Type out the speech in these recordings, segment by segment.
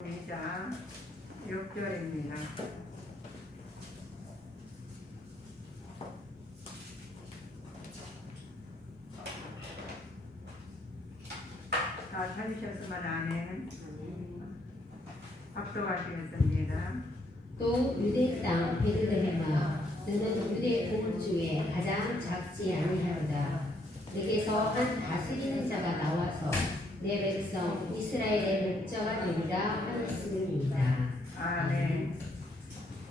2장 6절입니다. 다 찾으셨으면 아멘. 합독하시겠습니다. 또 유대 땅 베들레헴아, 너는 유대 온 중에 가장 작지 아니하로다. 내게서 한 다스리는 자가 나와서 내 백성 이스라엘의 목자가 되리라 하였음이니이다. 아멘.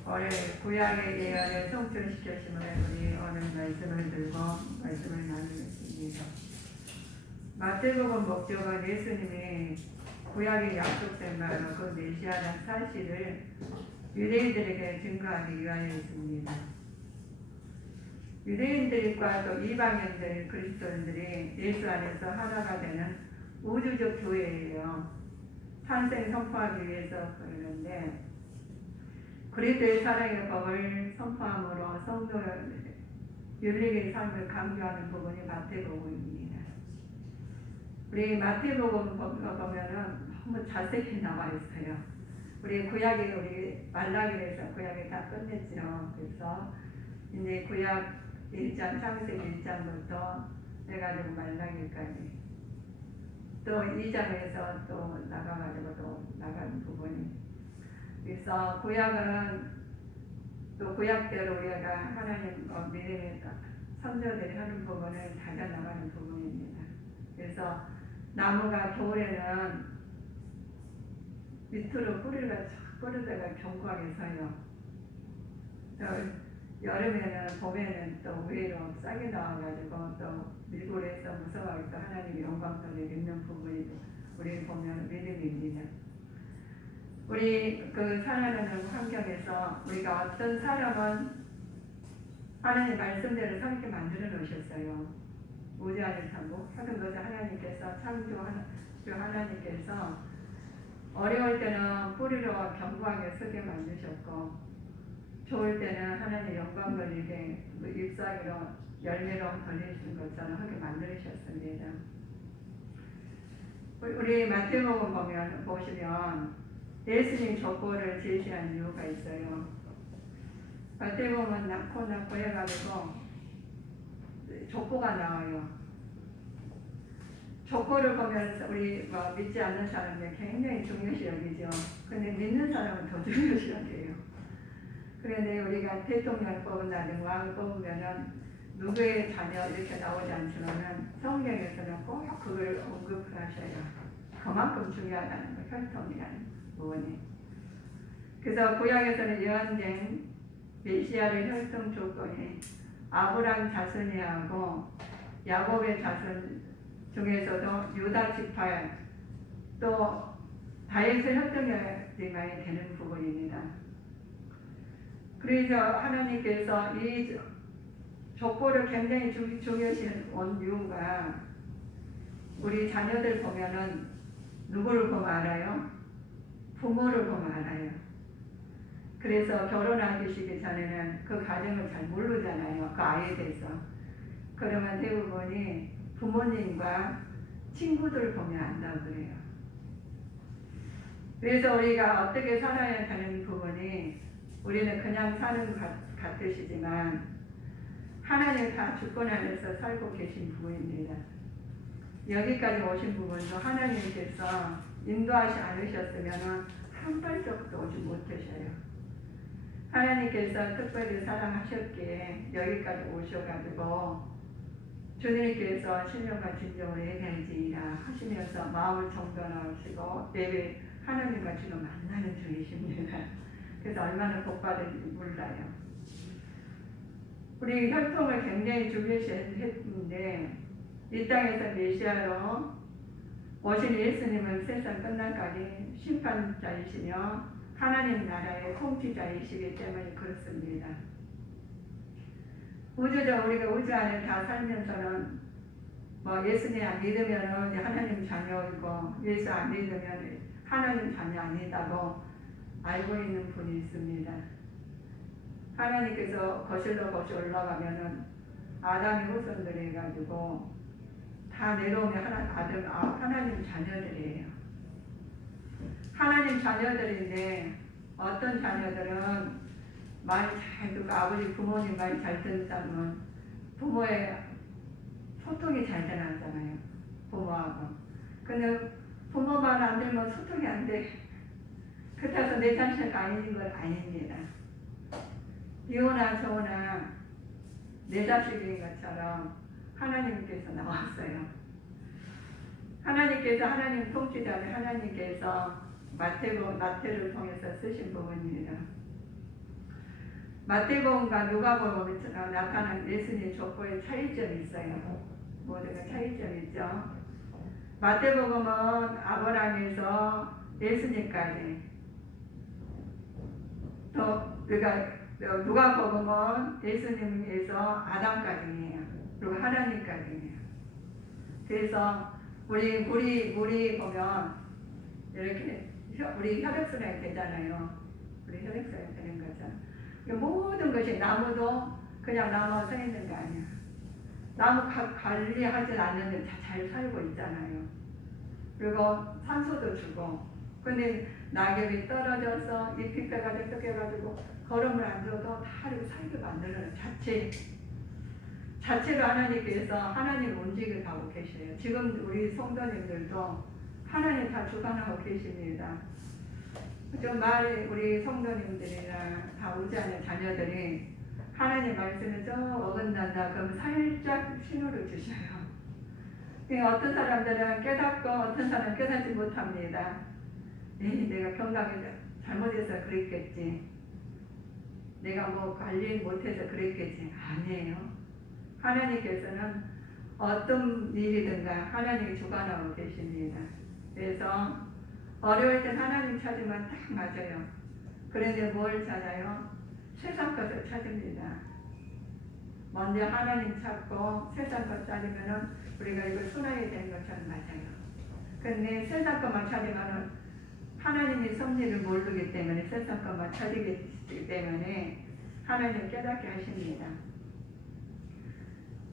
올해 구약의 예언을 성취시켰으므로 우리 오늘 말씀을 들고 말씀을 나누겠습니다. 마태복음 목적은 예수님이 구약에 약속된 바로 그 메시아라는 사실을 유대인들에게 증거하기 위하여였습니다. 유대인들과 또 이방인들 그리스도인들이 예수 안에서 하나가 되는 우주적 교회예요. 탄생 선포하기 위해서 그러는데 그리스도의 사랑의 법을 선포함으로 성도 윤리의 삶을 강조하는 부분이 마태복음입니다. 우리 마태복음 보면은 너무 자세히 나와 있어요. 우리 구약에 우리 말라기에서 구약에 다 끝냈죠. 그래서 이제 구약 1장 창세기 1장부터 해가지고 말라기까지 또 2장에서 또 나가가지고 또 나가는 부분이. 그래서 구약은 또 구약대로 우리가 하나님 믿음의 선조들이 하는 부분을 다져 나가는 부분입니다. 그래서 나무가 겨울에는 밑으로 뿌리다가 견고하게 서요. 여름에는 봄에는 또 위로 싹이 나와가지고 또 밀고리에서 무서워하게 또 하나님의 영광선을 입는 부분이 우리 보면 믿음입니다. 우리 그 살아가는 환경에서 우리가 어떤 사람은 하나님 말씀대로 살게 만들어 놓으셨어요. 우주 안에서 모든 것을 하나님께서 하나님께서 어려울 때는 뿌리로 견고하게 서게 만드셨고 좋을 때는 하나님의 영광을 이렇게 잎사귀로 열매로 돌리신 것처럼 하게 만드셨습니다. 우리 마태복음 보시면 예수님 족보를 제시한 이유가 있어요. 마태복음은 낳고 해가지고 족보가 나와요. 족보를 보면 우리 믿지 않는 사람들 굉장히 중요시 여기죠. 근데 믿는 사람은 더 중요시 여겨요. 그런데 우리가 대통령 뽑는다든가 왕을 뽑으면은 누구의 자녀 이렇게 나오지 않지만은 성경에서는 꼭 그걸 언급을 하셔요. 그만큼 중요하다는 거, 혈통이라는 부분이. 그래서 구약에서는 예언된 메시아의 혈통 조건이 아브람 자손이하고 야곱의 자손 중에서도 유다 지파 또 다윗의 혈통이 많이 되는 부분입니다. 그래서 하나님께서 이 족보를 굉장히 중요시 온 이유가 우리 자녀들 보면은 누구를 보면 알아요? 부모를 보면 알아요. 그래서 결혼하시기 전에는 그 가정을 잘 모르잖아요. 그 아이에 대해서. 그러면 대부분이 부모님과 친구들을 보면 안다고 그래요. 그래서 우리가 어떻게 살아야 하는 부분이 우리는 그냥 사는 것 같으시지만 하나님 다 주권 안에서 살고 계신 부분입니다. 여기까지 오신 부분도 하나님께서 인도하지 않으셨으면 한 발짝도 오지 못하셔요. 하나님께서 특별히 사랑하셨기에 여기까지 오셔가지고 주님께서 신령과 진정을 얘기할지니라 하시면서 마음을 정돈하시고 내일 하나님과 지금 만나는 중이십니다. 그래서 얼마나 복받은지 몰라요. 우리 혈통을 굉장히 중요시했는데 이 땅에서 메시아로 오신 예수님은 세상 끝날까지 심판자이시며 하나님 나라의 통치자이시기 때문에 그렇습니다. 우주적 우리가 우주 안에 다 살면서는 예수님 안 믿으면 하나님 자녀이고 예수 안 믿으면 하나님 자녀 아니다고 알고 있는 분이 있습니다. 하나님께서 거실로 올라가면은 아담의 후손들이 해가지고 다 내려오면 하나님 자녀들이에요. 하나님 자녀들인데 어떤 자녀들은 말 잘 듣고 아버지 부모님 말 잘 듣는 사람은 부모의 소통이 잘 되나잖아요. 부모하고. 근데 부모 말 안 들으면 소통이 안 돼. 그렇다고 내 자신이 아닌 건 아닙니다. 이호나 저호나 내 자식인 것처럼 하나님께서 나왔어요. 하나님께서 하나님 통치자는 하나님께서 마태를 통해서 쓰신 부분입니다. 마태복음과 누가복음에 나타난 예수님 족보의 차이점이 있어요. 모든 게 차이점이 있죠. 마태복음은 아브라함에서 예수님까지, 또 그러니까 누가복음은 예수님에서 아담까지예요. 그리고 하나님까지예요. 그래서 우리 보면 이렇게 우리 혈액순환이 되잖아요. 우리 혈액순환이 되는 거죠. 모든 것이 나무도 그냥 나무 서 있는 게 아니야. 나무 관리하지 않는데 잘 살고 있잖아요. 그리고 산소도 주고. 근데 낙엽이 떨어져서 잎이 빼가지고 뜯겨가지고 걸음을 안 줘도 다 이렇게 살게 만드는 자체로 하나님께서 하나님 움직여 가고 계셔요. 지금 우리 성도님들도 하나님 다 주관하고 계십니다. 좀 우리 성도님들이나 다 오지 않은 자녀들이 하나님 말씀을 좀 어긋난다 그러면 살짝 신호를 주셔요. 어떤 사람들은 깨닫고 어떤 사람은 깨닫지 못합니다. 내가 건강에 잘못해서 그랬겠지. 내가 뭐 관리 못해서 그랬겠지. 아니에요. 하나님께서는 어떤 일이든가 하나님이 주관하고 계십니다. 그래서 어려울 땐 하나님 찾으면 딱 맞아요. 그런데 뭘 찾아요? 세상 것을 찾습니다. 먼저 하나님 찾고 세상 것 찾으면 우리가 이걸 순환이 된 것처럼 맞아요. 그런데 세상 것만 찾으면 하나님의 섭리를 모르기 때문에 세상 것만 찾기 때문에 하나님 깨닫게 하십니다.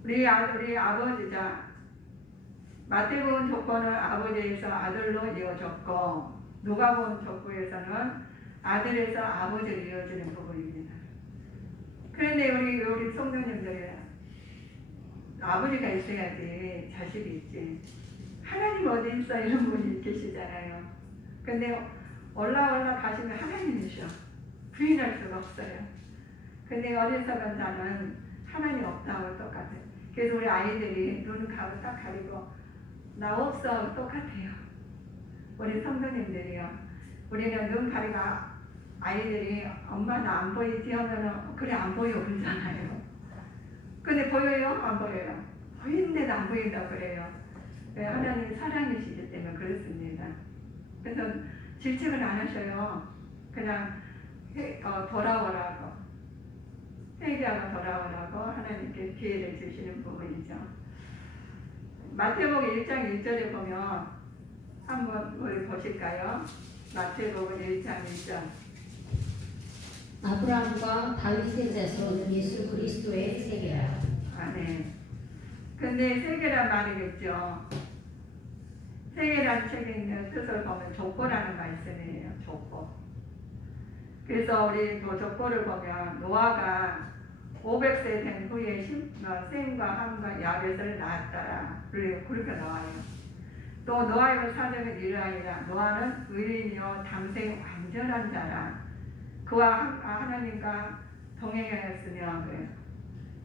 우리 아버지자 마태복음 족보는 아버지에서 아들로 이어졌고 누가복음 족보에서는 아들에서 아버지로 이어지는 부분입니다. 그런데 우리 성도님들이 아버지가 있어야지 자식이 있지. 하나님 어디 있어? 이런 분이 계시잖아요. 근데 올라 가시면 하나님이셔. 부인할 수가 없어요. 근데 어리석은 자는 하나님 없다고 똑같아요. 그래서 우리 아이들이 눈 딱 가리고 나 없어 똑같아요. 우리 성도님들이요. 우리는 눈 가리고 아이들이 엄마 나 안 보이지 하면은 그래 안 보여 그러잖아요. 근데 보여요? 안 보여요? 보이는데도 안 보인다고 그래요. 하나님이 사랑이시기 때문에 그렇습니다. 그래서 질책을 안 하셔요. 그냥 돌아오라고 회개하고 돌아오라고 하나님께 기회를 주시는 부분이죠. 마태복음 1장 1절에 보면 한번 우리 보실까요? 마태복음 1장 1절. 아브라함과 다윗의 자손 예수 그리스도의 세계라. 아멘. 근데 세계란 말이겠죠. 세계란 책에 있는 뜻을 보면 족보라는 말씀이에요. 족보. 그래서 우리 그 족보를 보면 노아가 500세 된 후에 셈과 함과 야벳을 낳았더라. 그렇게 나와요. 또 노아의 사정은 이러하니라. 노아는 의인이요 당생 완전한 자라. 그와 하나님과 동행하였으며 그래요.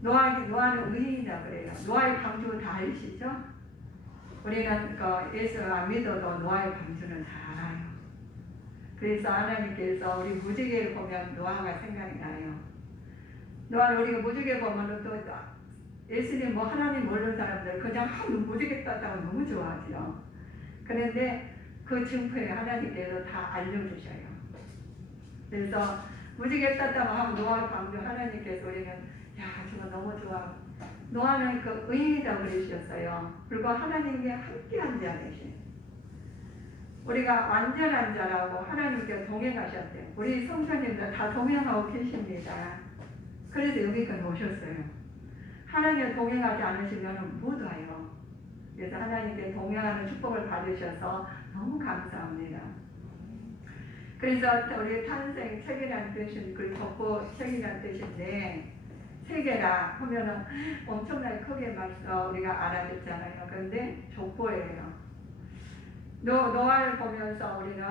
노아는 의인이라 그래요. 노아의 방주 다 아시죠? 우리는 예수 안 믿어도 노아의 방주는 다 알아요. 그래서 하나님께서 우리 무지개를 보면 노아가 생각이 나요. 노아를 우리가 무지개 보면 또 예수님 뭐 하나님 모르는 사람들 그냥 무지개 떴다고 너무 좋아하죠. 그런데 그 증표에 하나님께서 다 알려주셔요. 그래서 무지개 떴다고 하면 노아의 방주 하나님께서 우리는 야 저거 너무 좋아. 노아는 그 의인이라고 그러셨어요. 그리고 하나님께 함께한 자 되신. 우리가 완전한 자라고 하나님께 동행하셨대요. 우리 성도님들 다 동행하고 계십니다. 그래서 여기까지 오셨어요. 하나님과 동행하지 않으시면 못 와요. 그래서 하나님께 동행하는 축복을 받으셔서 너무 감사합니다. 그래서 우리 탄생 책이라는 뜻은 그 족보 책이라는 뜻인데 세계라 하면은 엄청나게 크게 말써 우리가 알아듣잖아요. 그런데 족보예요. 노아를 보면서 우리는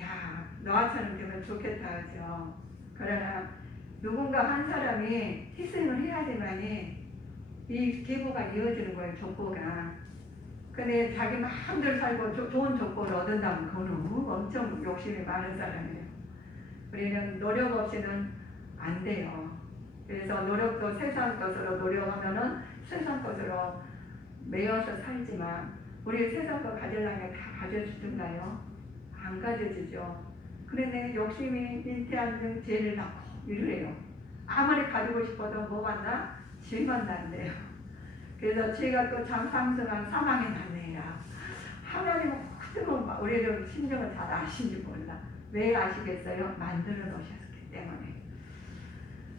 야 노아처럼 되면 좋겠다 하죠. 그러나 누군가 한 사람이 희생을 해야지만이 이 계보가 이어지는 거예요. 족보가. 근데 자기 마음대로 살고 좋은 족보를 얻는다면 그건 너무 엄청 욕심이 많은 사람이에요. 우리는 노력 없이는 안 돼요. 그래서 노력도 세상 것으로 노력하면은 세상 것으로 매여서 살지만 우리 세상 거 가지려면 다 가져주던가요? 안 가져주죠. 그런데 욕심이 잉태하는 죄를 낳고 이래요. 아무리 가지고 싶어도 뭐 만나? 죄만 난대요. 그래서 죄가 또 상승한 사망의 난리라. 하나님은 어쩌면 우리를 심정을 잘 아신지 몰라. 왜 아시겠어요? 만들어 놓으셨기 때문에.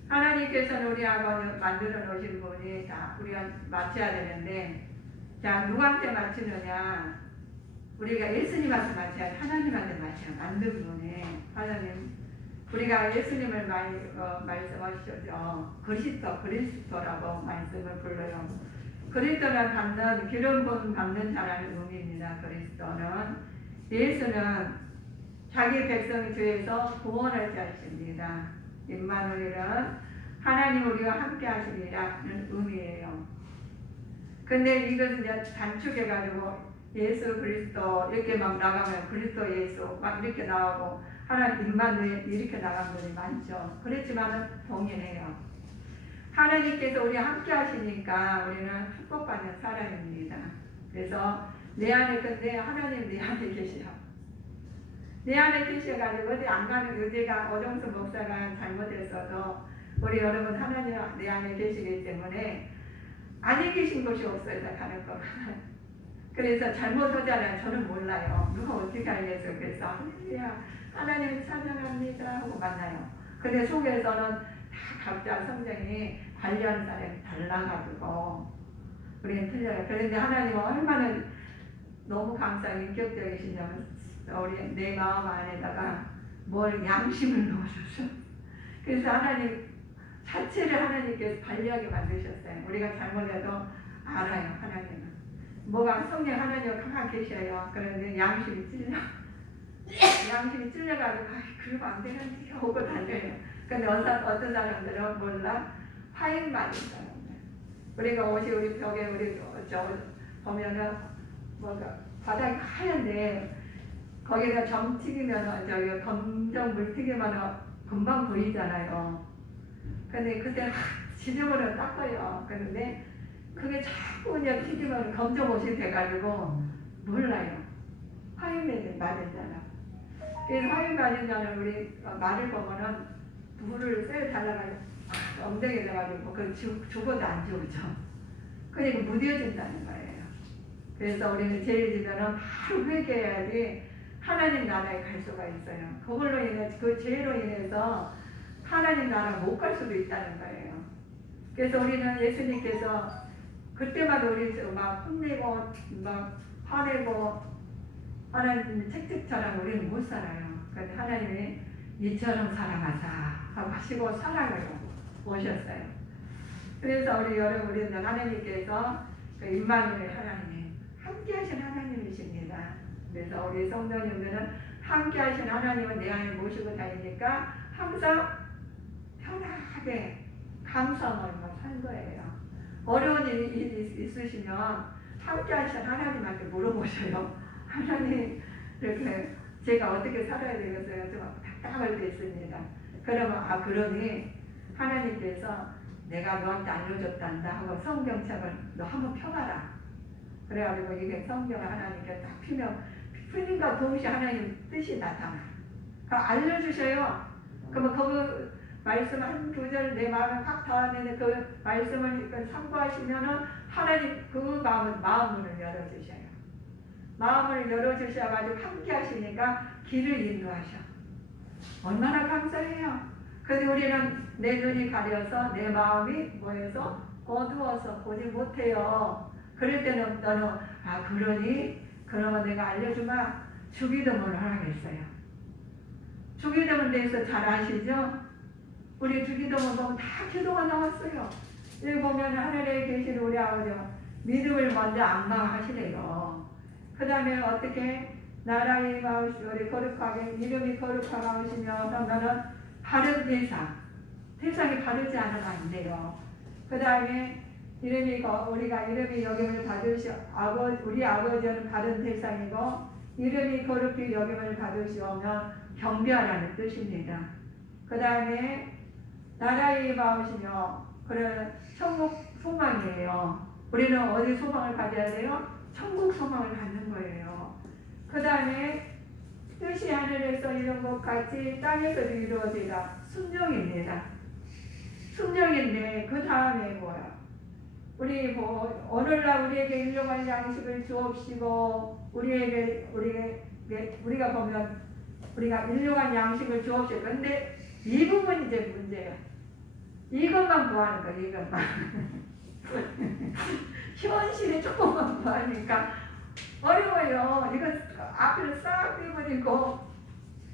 하나님께서는 우리하고 만들어 놓으신 분이 다 우리가 맞춰야 되는데, 자 누구한테 맞추느냐? 우리가 예수님한테 맞춰야 하나님한테 맞춰야 만든 분이 하나님. 우리가 예수님을 많이 말씀하시죠. 그리스도라고 말씀을 불러요. 그리스도는 받는 기름 부음 받는 자라는 의미입니다. 그리스도는 예수는 자기 백성 죄에서 구원할 자이십니다. 임마누엘은 하나님 우리와 함께 하시리라는 의미예요. 근데 이것은 이제 단축해가지고 예수 그리스도 이렇게 막 나가면 그리스도 예수 막 이렇게 나오고 하나님 임마누엘 이렇게 나간 분이 많죠. 그렇지만은 동일해요. 하나님께서 우리 함께 하시니까 우리는 축복받는 사람입니다. 그래서 내 안에 근데 하나님 내 안에 계셔. 내 안에 계셔가지고 어디 안 가는 의지가 어정수 목사가 잘못했어도 우리 여러분 하나님 내 안에 계시기 때문에 안에 계신 곳이 없어요. 다 가는 거. 그래서 잘못하잖아요. 저는 몰라요. 누가 어떻게 알겠어요. 그래서 할렐루야 하나님 찬양합니다 하고 만나요. 근데 속에서는 다 각자 성경이 관리하는 사람이 달라가지고 우리는 틀려요. 그런데 하나님은 얼마나 너무 감사하게 인격적이시냐면 우리 내 마음 안에다가 뭘 양심을 넣으셨어. 그래서 하나님 자체를 하나님께서 관리하게 만드셨어요. 우리가 잘못해도 알아요. 하나님은 뭐가 성령 하나님 가만 계셔요. 그런데 양심이 찔려. 양심이 찔려가지고 그러면 안 되는지 하고 달려요. 근데 어떤 사람들은 몰라 화인 많은 사람들. 우리가 옷이 우리 벽에 우리 저 보면은 뭐가 바닥이 하얀데 거기가 점 튀기면 저기 검정 물 튀기면 금방 보이잖아요. 근데 그때 지저분을 닦아요. 그런데 그게 자꾸 그냥 튀기면 검정 옷이 돼가지고 몰라요. 화인 맞은 자는. 그래서 화인 맞은 자는 우리 말을 보면은 물을 쎄 달라가지고 엉덩이 돼가지고 그 죽어도 안 죽죠. 그러니까 무뎌진다는 거예요. 그래서 우리는 죄를 지면은 바로 회개해야지 하나님 나라에 갈 수가 있어요. 그걸로 인해 그 죄로 인해서 하나님 나라 못 갈 수도 있다는 거예요. 그래서 우리는 예수님께서 그때마다 우리 막 혼내고 막 화내고 하나님 책책처럼 우리는 못 살아요. 그런데 하나님이 이처럼 살아가자 하고 하시고 사랑을 오셨어요. 그래서 우리 여러분 우리는 하나님께서 그 임마누엘 하나님 함께 하신 하나님이십니다. 그래서 우리 성도님들은 함께 하신 하나님은 내 안에 모시고 다니니까 항상 편하게 감사하며 산 거예요. 어려운 일이 있으시면 함께 하신 하나님한테 물어보셔요. 하나님 이렇게 제가 어떻게 살아야 되겠어요? 좀 답답할 때 있습니다. 그러면 그러니 하나님께서 내가 너한테 알려줬단다 하고 성경책을 너 한번 펴봐라. 그래가지고 이게 성경을 하나님께 딱 피님과 동시에 하나님 뜻이 나타나. 알려주셔요. 그러면 그 말씀 한 두 절 내 마음에 확 닿았는데 그 말씀을 참고하시면은 하나님 그 마음문을 열어주셔요. 마음을 열어주셔가지고 함께 하시니까 길을 인도하셔. 얼마나 감사해요. 근데 우리는 내 눈이 가려서 내 마음이 뭐해서 어두워서 보지 못해요. 그럴 때는 너는 그러니 그러면 내가 알려주마. 주기도 뭘 하겠어요. 주기도문 대해서 잘 아시죠? 우리 주기도문 보면 다 기도가 나왔어요. 여기 보면 하늘에 계신 우리 아버지 믿음을 먼저 안망하시래요. 그 다음에 어떻게 나라의 마으시오 우리 거룩하게 이름이 거룩하게 하시며 그러면은 바른 대상이 바르지 않으면 안 돼요. 그 다음에 우리가 이름이 여김을 받으시오 우리 아버지는 바른 대상이고 이름이 거룩히 여김을 받으시오면 경배하라는 뜻입니다. 그 다음에 나라의 마으시며 그래 천국 소망이에요. 우리는 어디 소망을 가져야 돼요? 천국 소망을 갖는 거예요. 그 다음에 뜻이 하늘에서 이룬 것 같이 땅에서도 이루어지라. 순종입니다. 순종인데 그 다음에 뭐야? 우리 오늘날 우리에게 일용할 양식을 주옵시고 우리가 보면 우리가 일용할 양식을 주옵시고 근데 이 부분이 이제 문제예요. 이것만 구하는 거예요. 이것만. 현실에 조금만 구하니까 어려워요. 이거 앞을 싹 떼버리고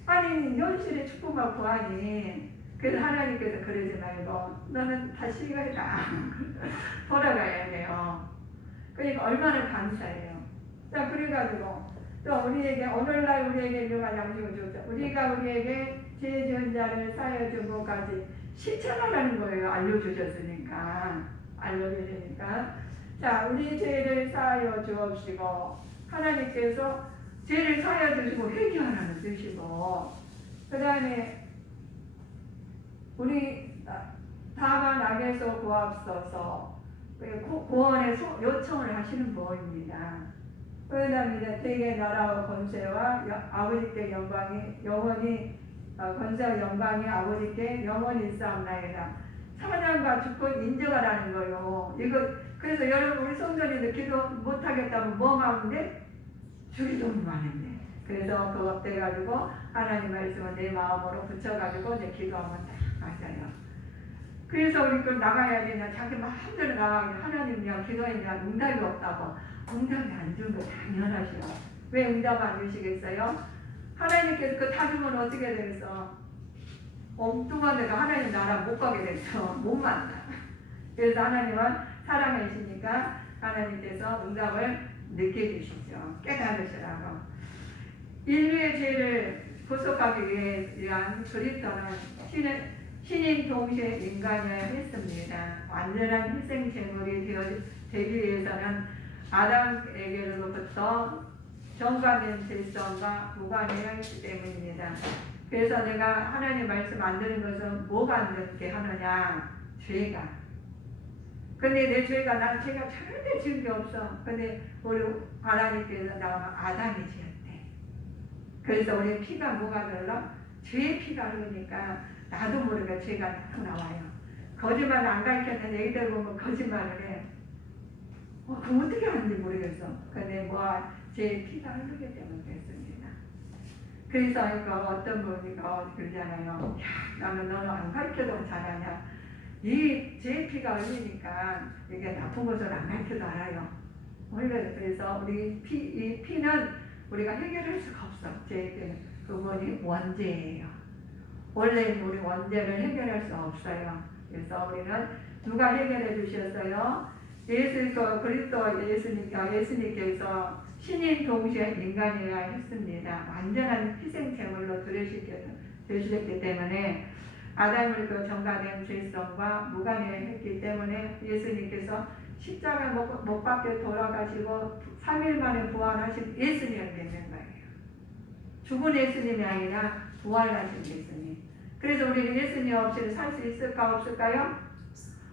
아니 현실에 조금만 구하니 그래서 하나님께서 그러지 말고 너는 다시 가라. 돌아가야 돼요. 그러니까 얼마나 감사해요. 자 그래가지고 또 우리에게 오늘날 우리에게 일용할 양식을 주자. 우리가 우리에게 죄 지은 자를 사하여 준 것까지 실천하라는 거예요. 알려주셨으니까. 자 우리 죄를 사하여 주옵시고 하나님께서 죄를 사하여 주시고 회개하라는 뜻이고 그 다음에 우리 다만 악에서 구하옵소서 구원의 요청을 하시는 분입니다. 그 다음에 대개 나라와 권세와 아버지께 영광이 영원히 권세와 영광이 아버지께 영원히 있사옵나이다. 찬양과 주권 인정하라는 거요. 그래서 여러분 우리 성전에도 기도 못하겠다면 뭐만 하는데 주기도문만 하는데 그래서 그거 돼가지고 하나님 말씀을 내 마음으로 붙여가지고 이제 기도하면 딱 맞아요. 그래서 우리 그 나가야 되냐 자기 마음대로 나가면 하나님이야 기도했냐 응답이 없다고 응답이 안 주는 거 당연하시오. 왜 응답 안 주시겠어요? 하나님께서 그 타주면 어떻게 되겠어? 엉뚱한 데가 하나님 나라 못 가게 됐어. 못 만나. 그래서 하나님은 사랑하시니까 하나님께서 응답을 늦게 주시죠. 깨달으시라고. 인류의 죄를 구속하기 위한 그리스도는 신인 동시에 인간이어야 했습니다. 완전한 희생 제물이 되기 위해서는 아담에게로부터 정과된 질서가 무관해야 했기 때문입니다. 그래서 내가 하나님 말씀 안 듣는 것은 뭐가 안 듣게 하느냐? 죄가. 근데 내 죄가 난 죄가 절대 지은 게 없어. 근데 우리 하나님께서 나오면 아담이 지었대. 그래서 우리 피가 뭐가 들러? 죄의 피가 흐르니까 나도 모르게 죄가 딱 나와요. 거짓말을 안 가르쳤는데 애들 보면 거짓말을 해. 그럼 어떻게 하는지 모르겠어. 근데 죄의 피가 흐르기 때문에 그랬습니다. 그래서 이거 어떤 분이 그러잖아요. 야, 너는 안 가르쳐도 잘하냐. 이 죄의 피가 흘리니까 이게 나쁜 것을 안 가르쳐도 알아요. 그래서 이 피는 우리가 해결할 수가 없어. 죄의 피는. 그분이 원죄예요. 원래 우리 원죄를 해결할 수 없어요. 그래서 우리는 누가 해결해 주셨어요? 그리스도 예수님께서 신인 동시에 인간이어야 했습니다. 완전한 희생 제물로 들으셨기 때문에 아담을 정과된 죄성과 무관해야 했기 때문에 예수님께서 십자가 못 박혀 돌아가시고 3일 만에 부활하신 예수님을 믿는 거예요. 죽은 예수님이 아니라 부활하신 예수님. 그래서 우리는 예수님 없이는 살 수 있을까 없을까요?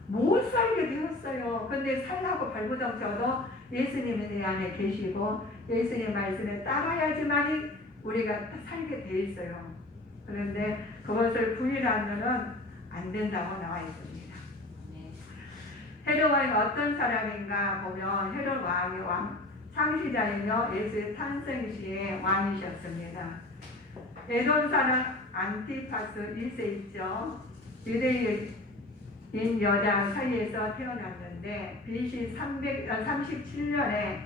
못 살게 되었어요. 근데 살라고 발부정쳐도 예수님이 내 안에 계시고 예수님 말씀에 따라야지만이 우리가 살게 돼 있어요. 그런데 그것을 부인하면은 안 된다고 나와 있습니다. 헤롯 왕이 어떤 사람인가 보면 헤롯 왕이 상시자이며 예수의 탄생 시에 왕이셨습니다. 에돔 사람 안티파스 1세 있죠. 유대인 여자 사이에서 태어났는데 BC 37년에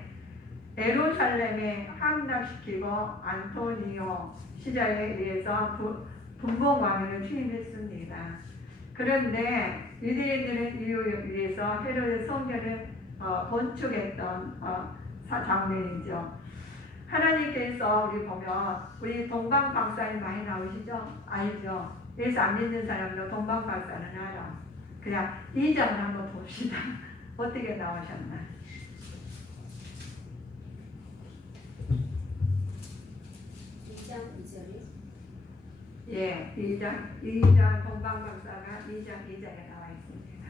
에루살렘에 함락시키고 안토니오 시자에 의해서 분봉왕위를 취임했습니다. 그런데 유대인들의 이유에 위해서 헤로드 성전을 건축했던 장면이죠. 하나님께서 우리 보면 우리 동방박사님 많이 나오시죠? 알죠? 예수 안 믿는 사람도 동방박사는 알아. 그냥 이 점을 한번 봅시다. 어떻게 나오셨나? 예, 2장 동방박사가 2장에 나와 있습니다.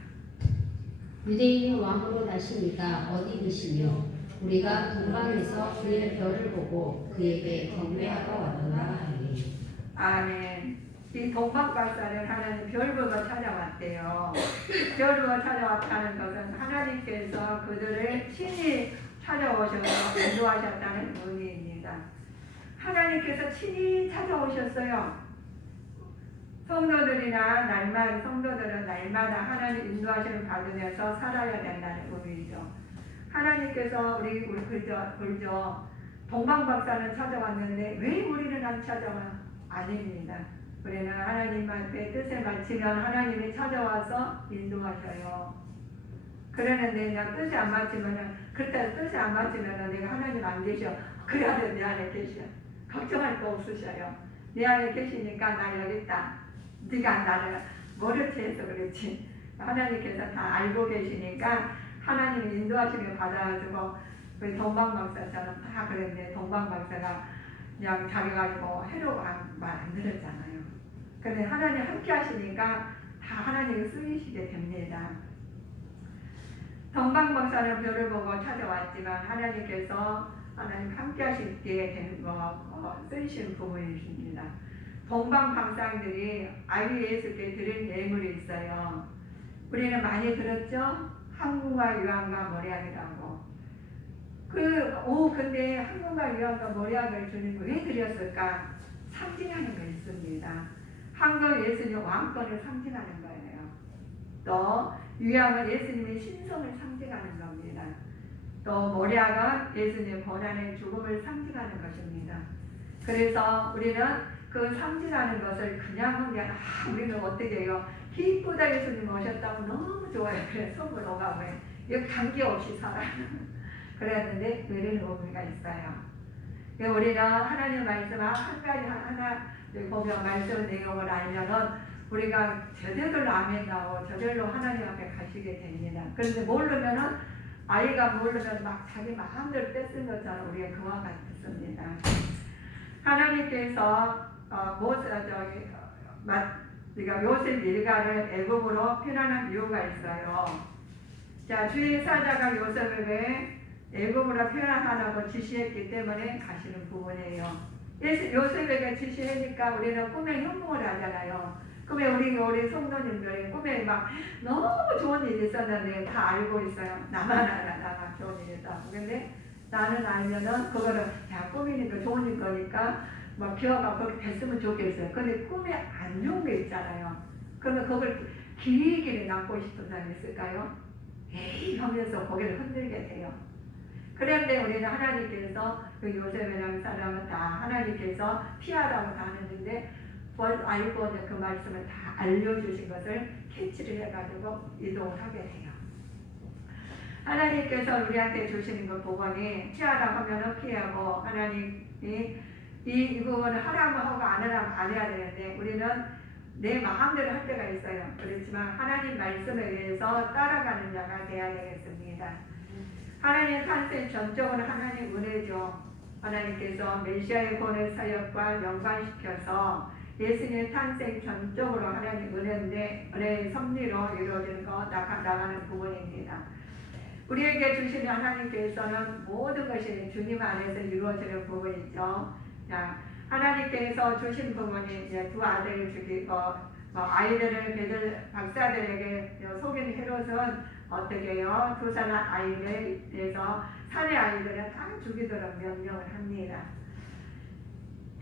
유대인이 왕으로 다시니까 어디 계시며 우리가 동방에서 그의 별을 보고 그에게 경배하러 왔노라 하니. 아멘. 이 동방박사를 하나님 별보고 찾아왔대요. 별보고 찾아왔다는 것은 하나님께서 그들을 친히 찾아오셔서 인도하셨다는 의미입니다. 하나님께서 친히 찾아오셨어요. 성도들은 날마다 하나님 인도하심을 받으면서 살아야 된다는 의미죠. 하나님께서 우리 그죠. 동방박사는 찾아왔는데 왜 우리는 안 찾아와? 아닙니다. 우리는 하나님 앞에 뜻에 맞추면 하나님이 찾아와서 인도하셔요. 그러는데 내가 뜻이 안 맞추면은 그때 뜻이 안 맞추면은 내가 하나님 안 계셔. 그래야 내 안에 계셔. 걱정할 거 없으셔요. 내 안에 계시니까 나 여기 있다. 네가 나를 모르지 해서 그렇지. 하나님께서 다 알고 계시니까 하나님 인도하시면 받아가지고 우리 동방박사처럼 다 그랬는데 동방박사가 그냥 자기가 해로가 말 안 들었잖아요. 근데 하나님 함께 하시니까 다 하나님이 쓰이시게 됩니다. 동방박사는 별을 보고 찾아왔지만 하나님께서 하나님 함께 하시게 된 쓰이신 부분이십니다. 동방박사들이 아기 예수께 드린 예물이 있어요. 우리는 많이 들었죠? 항공과 유황과 모략이라고. 근데 항공과 유황과 모략을 주는 거 왜 드렸을까? 상징하는 게 있습니다. 항공 예수님 왕권을 상징하는 거예요. 또 유황은 예수님의 신성을 상징하는 겁니다. 또 모략은 예수님의 고난의 죽음을 상징하는 것입니다. 그래서 우리는 그 상징하는 것을 그냥 한 게 아니라 우리는 어떻게 해요? 기쁘다 예수님 오셨다고 너무 좋아요. 그래 속을 오가고 이거 관계없이 살아요. 그랬는데 이런 의미가 있어요. 우리는 하나님 말씀 한 가지 하나 보면 말씀 내용을 알면은 우리가 저절로 아멘 나오고 저절로 하나님 앞에 가시게 됩니다. 그런데 모르면은 아이가 모르면 막 자기 마음대로 뺏은 것처럼 우리가 그와 같습니다. 하나님께서 요셉 일가를 애굽으로 편안한 이유가 있어요. 자, 주의 사자가 요셉에게 애굽으로 편안하라고 지시했기 때문에 가시는 부분이에요. 요셉에게 지시하니까 우리는 꿈에 현몽을 하잖아요. 꿈에 우리 성도님들이 꿈에 막 너무 좋은 일이 있었는데 다 알고 있어요. 나만 알아, 나만 좋은 일이 있다고. 근데 나는 알면은 그거를 꿈이니까 좋은 일 거니까 막 기어가 그렇게 됐으면 좋겠어요. 근데 꿈에 안 좋은 게 있잖아요. 그러면 그걸 길게 남고 싶은 사람이 있을까요? 에이 하면서 고개를 흔들게 돼요. 그런데 우리는 하나님께서 그 요셉이라는 사람은 다 하나님께서 피하라고 다 하는데 알고 그 말씀을 다 알려주신 것을 캐치를 해가지고 이동을 하게 돼요. 하나님께서 우리한테 주시는 것 보고니 피하라고 하면은 피하고 하나님이 이 부분을 하라고 하고 안 하라고 안 해야 되는데 우리는 내 마음대로 할 때가 있어요. 그렇지만 하나님 말씀에 의해서 따라가는 자가 되어야 되겠습니다. 하나님 탄생 전적으로 하나님 은혜죠. 하나님께서 메시아의 본의 사역과 연관시켜서 예수님의 탄생 전적으로 하나님 은혜인데 은혜의 섭리로 이루어지는 거 나가는 부분입니다. 우리에게 주시는 하나님께서는 모든 것이 주님 안에서 이루어지는 부분이죠. 자, 하나님께서 주신 부분이 이제 두 아들을 주기고 아이들을 박사들에게 속인 헤롯은 어떻게 해요? 두 살 아이를 위해서 산의 아이들을 다 죽이도록 명령을 합니다.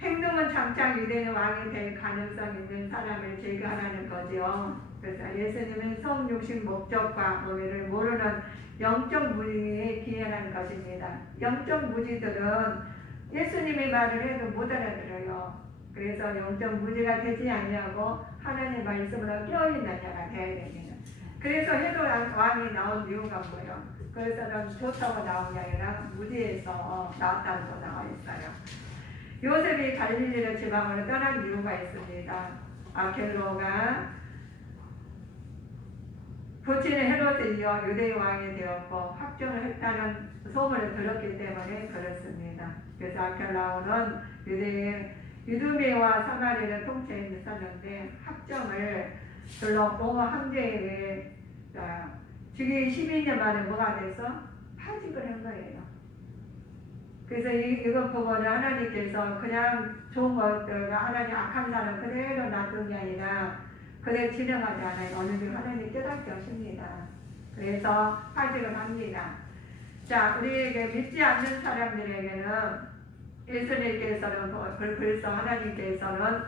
행동은 장차 유대인 왕이 될 가능성 있는 사람을 제거하라는 거죠. 그래서 예수님은 성육신 목적과 의미를 모르는 영적 무지에 기해하는 것입니다. 영적 무지들은 예수님의 말을 해도 못 알아들어요. 그래서 영적 무지가 되지 않냐고 하나님의 말씀으로 깨어있는 자가 되어야 됩니다. 그래서 헤롯 왕이 나온 이유가 뭐예요? 그래서는 좋다고 나온 게 아니라 무지에서 나왔다는 거 나와 있어요. 요셉이 갈릴리 지방으로 떠난 이유가 있습니다. 아켈로가 부친의 헤롯에 이어 유대의 왕이 되었고 확정을 했다는 소문을 들었기 때문에 그렇습니다. 그래서 아켈라오는 유두메와 사마리를 통치했었는데 확정을 들렀고 황제에게 즉위 12년 만에 뭐가 돼서 파직을 한 거예요. 그래서 이것 부분을 하나님께서 그냥 좋은 것들과 하나님 악한 사람 그대로 놔둔 게 아니라 그대로 진행하지 않아요. 어느 정 하나님 깨닫게 하십니다. 그래서 파직을 합니다. 자, 우리에게 믿지 않는 사람들에게는 예수님께서는 그래서 하나님께서는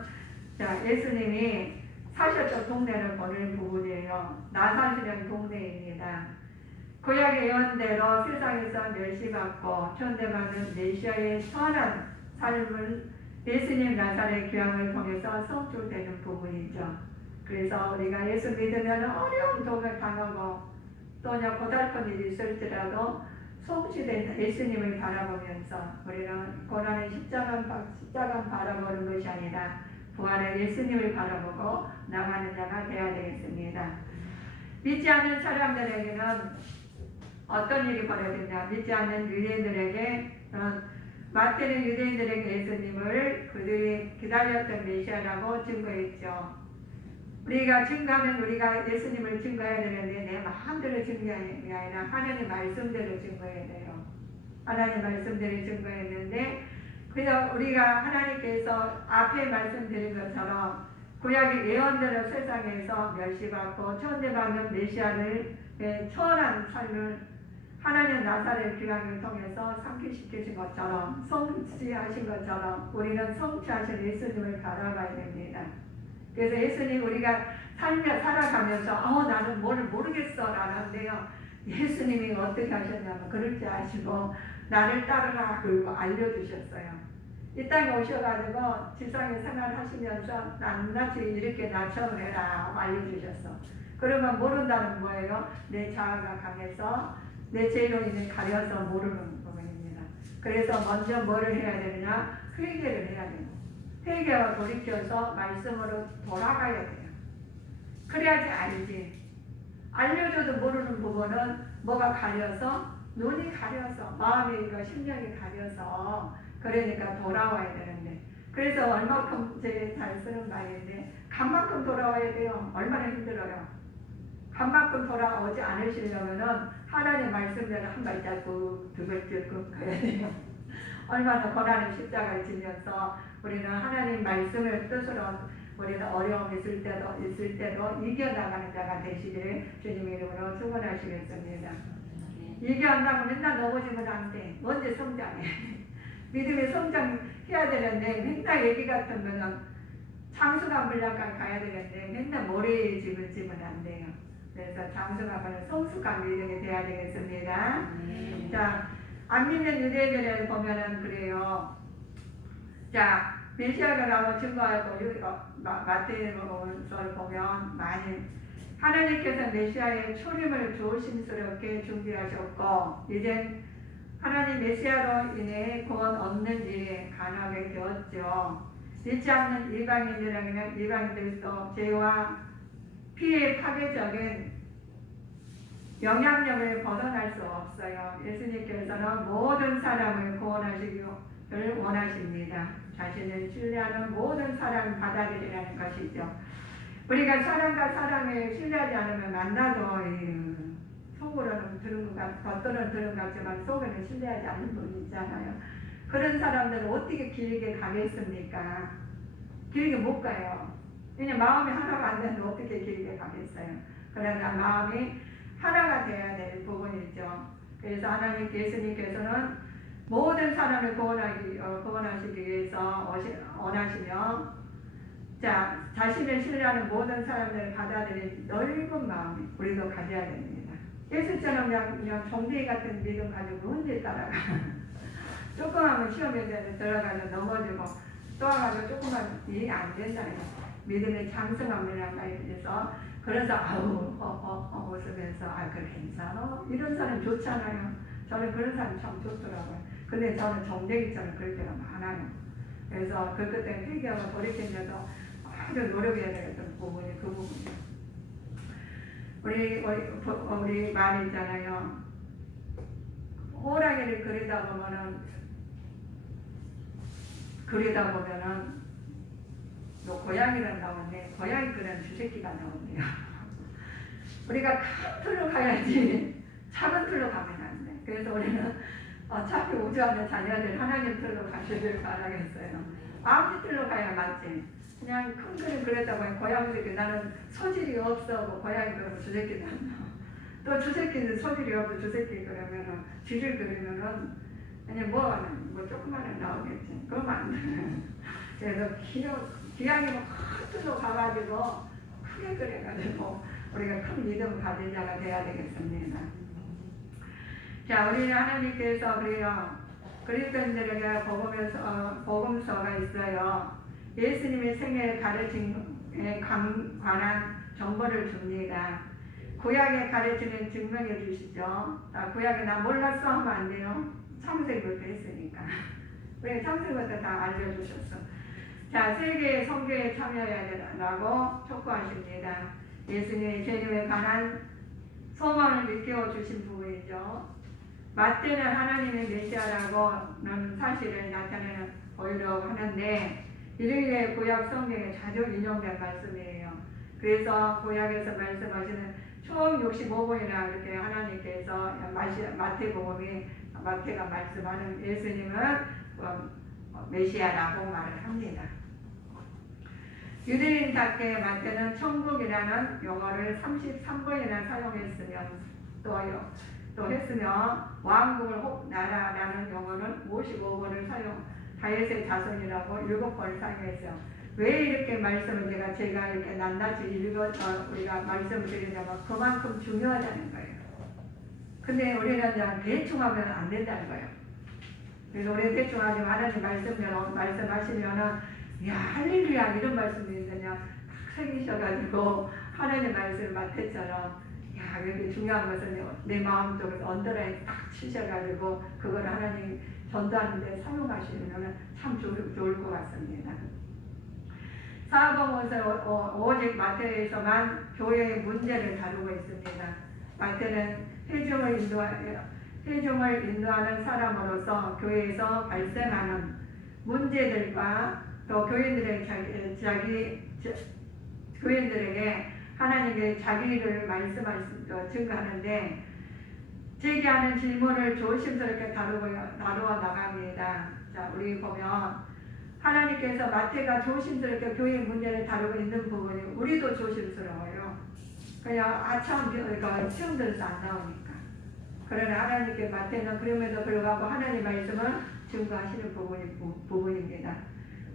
자, 예수님이 사셨던 동네를 보는 부분이에요. 나사렛이라는 동네입니다. 구약의 예언대로 세상에서 멸시받고 천대받는 메시아의 선한 삶을 예수님 나사렛 귀향을 통해서 성취되는 부분이죠. 그래서 우리가 예수 믿으면 어려운 독을 당하고 또는 고달픈 일이 있을지라도 성취된 예수님을 바라보면서 우리는 고난의 십자가 바라보는 것이 아니라 부활의 예수님을 바라보고 나가는 자가 되어야 되겠습니다. 믿지 않는 사람들에게는 어떤 일이 벌어지냐? 믿지 않는 유대인들에게 마태는 유대인들에게 예수님을 그들이 기다렸던 메시아라고 증거했죠. 우리가 증거하면 우리가 예수님을 증거해야 되는데 내 마음대로 증거하는 게 아니라 하나님 말씀대로 증거해야 돼요. 하나님 말씀대로 증거했는데 그래서 우리가 하나님께서 앞에 말씀드린 것처럼 구약의 예언대로 세상에서 멸시받고 천대받는 메시아를 천한 삶을 하나님 나사렛 귀향을 통해서 상기시키신 것처럼 성취하신 것처럼 우리는 성취하신 예수님을 바라봐야 됩니다. 그래서 예수님 우리가 살아가면서 나는 뭘 모르겠어 라는데요. 예수님이 어떻게 하셨냐면 그럴 줄 아시고 나를 따르라 그리고 알려주셨어요. 이 땅에 오셔가지고 지상에 생활하시면서 낱낱이 이렇게 나처럼 해라 알려주셨어. 그러면 모른다는 뭐예요? 내 자아가 강해서 내 죄로 인해 가려서 모르는 부분입니다. 그래서 먼저 뭐를 해야 되느냐? 회개를 해야 돼요. 회개와 돌이켜서 말씀으로 돌아가야 돼요. 그래야지 알지. 알려줘도 모르는 부분은 뭐가 가려서 눈이 가려서 마음이 심령이 가려서 그러니까 돌아와야 되는데 그래서 얼마큼 제일 잘 쓰는 말인데 간만큼 돌아와야 돼요. 얼마나 힘들어요. 간만큼 돌아오지 않으시려면은 하나님 말씀대로 한 발자국 두 발자국 가야 돼요. 얼마나 고난의 십자가를 지면서 우리는 하나님 말씀을 뜻으로 우리는 어려움 있을 때도 이겨나가는 자가 되시기를 주님의 이름으로 축원하시겠습니다. 이겨나가고 맨날 넘어지면 안 돼. 먼저 성장해. 믿음의 성장해야 되는데 맨날 얘기 같으면 장수가 물량까지 가야 되는데 맨날 모래에 집으면 안 돼요. 그래서 장수가는 성숙한 믿음이 돼야 되겠습니다. 자, 안 믿는 유대인들을 보면은 그래요. 자, 메시아라고 증거하고 마태복음서를 보면 많이 하나님께서 메시아의 초림을 조심스럽게 준비하셨고 이제 하나님 메시아로 인해 구원 얻는 일에 간하게 되었죠. 믿지 않는 이방인들에게는 이방인들도 죄와 피의 파괴적인 영향력을 벗어날 수 없어요. 예수님께서는 모든 사람을 구원하시기를 원하십니다. 자신을 신뢰하는 모든 사람을 받아들이라는 것이죠. 우리가 사람과 사람을 신뢰하지 않으면 만나도 속으로는 들은 것 겉으로는 들은 것 같지만 속에는 신뢰하지 않는 분이 있잖아요. 그런 사람들은 어떻게 길게 가겠습니까? 길게 못 가요. 그냥 마음이 하나가 안 되는데 어떻게 길게 가겠어요? 그러나 마음이 하나가 되어야 될 부분이죠. 그래서 하나님 예수님께서는 모든 사람을 구원하시기 위해서 원하시며 자, 자신을 신뢰하는 모든 사람들을 받아들인 넓은 마음 우리도 가져야 됩니다. 예수처럼 그냥 종대기 같은 믿음 가지고 언제 따라가. 조금 하면 시험에 들어가서 넘어지고 와가지고 조금만 이해 안 된다는 믿음의 장성함이라는 말에서 그래서 웃으면서 그래 괜찮아 이런 사람 좋잖아요. 저는 그런 사람 참 좋더라고요. 근데 저는 정대기처럼 그럴 때가 많아요. 그래서 그때 회개하고 돌이키면서 아주 노력해야 되겠던 부분이 그 부분이에요. 우리 말이 있잖아요. 호랑이를 그리다 보면은 또 고양이를 나오는데 고양이 그리는 주새끼가 나오네요. 우리가 큰 틀로 가야지 작은 틀로 가면 안 돼. 그래서 우리는 어차피 우주 안에 자녀들 하나님 틀로 가시길 바라겠어요. 아버지 틀로 가야 맞지. 그냥 큰 그림 그렸다고 고양이 새끼 나는 소질이 없어 뭐 고양이 그리면 주새끼도 안 나와. 또 주새끼는 소질이 없어 주새끼 그러면은 쥐를 그리면은 그냥 뭐 조그마한 나오겠지. 그러면 안 돼. 그래서 기왕이면 큰 틀로 가가지고 크게 그려가지고 우리가 큰 믿음을 가진 자가 돼야 되겠습니다. 자, 우리는 하나님께서 그래요. 그리스도인들에게 복음서가 있어요. 예수님의 생애를 가르침에 관한 정보를 줍니다. 구약에 가르치는 증명해 주시죠. 구약에 나 몰랐어 하면 안 돼요. 창세기부터 했으니까. 우리 창세기부터 다 알려주셨어. 자, 세계의 선교에 참여해야 된다고 촉구하십니다. 예수님의 재림에 관한 소망을 일깨워 주신 부분이죠. 마태는 하나님의 메시아라고는 사실을 보이려고 하는데 이르기에 구약 성경에 자주 인용된 말씀이에요. 그래서 구약에서 말씀하시는 총 65번이나 이렇게 하나님께서 마태가 말씀하는 예수님은 메시아라고 말을 합니다. 유대인답게 마태는 천국이라는 용어를 33번이나 또 했으며 왕국을 혹 나라라는 용어는 55번을 다윗의 자손이라고 7번을 사용했어요. 왜 이렇게 말씀을 제가 이렇게 낱낱이 우리가 말씀을 드리냐면 그만큼 중요하다는 거예요. 근데 우리는 그냥 대충 하면 안 된다는 거예요. 그래서 우리 대충 하지 하나님 말씀하시면은 야 할렐루야 이런 말씀이 그냥 탁 새기셔가지고 하나님 말씀 마태처럼 야 여기 중요한 것은 내 마음 속에서 언더라인 딱 치셔가지고 그걸 하나님 전도하는데 사용하시면 참 좋을 것 같습니다. 사복음서 오직 마태에서만 교회의 문제를 다루고 있습니다. 마태는 회중을 인도하는 사람으로서 교회에서 발생하는 문제들과 또 교인들에게 하나님의 자기를 증거하는데 제기하는 질문을 조심스럽게 다루어 나갑니다. 자, 우리 보면 하나님께서 마태가 조심스럽게 교회 문제를 다루고 있는 부분이 우리도 조심스러워요. 그냥 아참 시험 들어서 안 나오니까. 그러나 하나님께 마태는 그럼에도 불구하고 하나님 말씀을 증거하시는 부분입니다.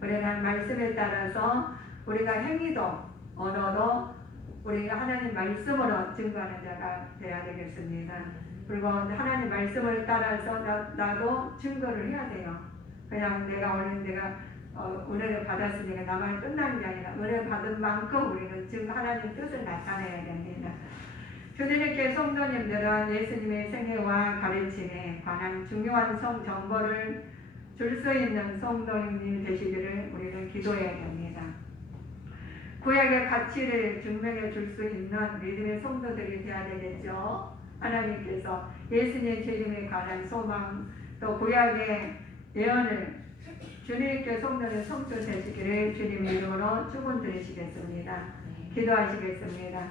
그러나 말씀에 따라서 우리가 행위도 언어도 우리가 하나님 말씀으로 증거하는 자가 되어야 되겠습니다. 그리고 하나님 말씀을 따라서 나도 증거를 해야 돼요. 그냥 내가 은혜를 받았으니까 나만 끝나는 게 아니라 은혜 받은 만큼 우리는 하나님 뜻을 나타내야 됩니다. 주님께 성도님들은 예수님의 생애와 가르침에 관한 중요한 정보를 줄 수 있는 성도님 되시기를 우리는 기도해야 됩니다. 구약의 가치를 증명해 줄 수 있는 믿음의 성도들이 되어야 되겠죠. 하나님께서 예수님의 재림에 관한 소망 또 구약의 예언을 주님께 성도는 성취되시기를 주님 이름으로 축원드리시겠습니다. 기도하시겠습니다.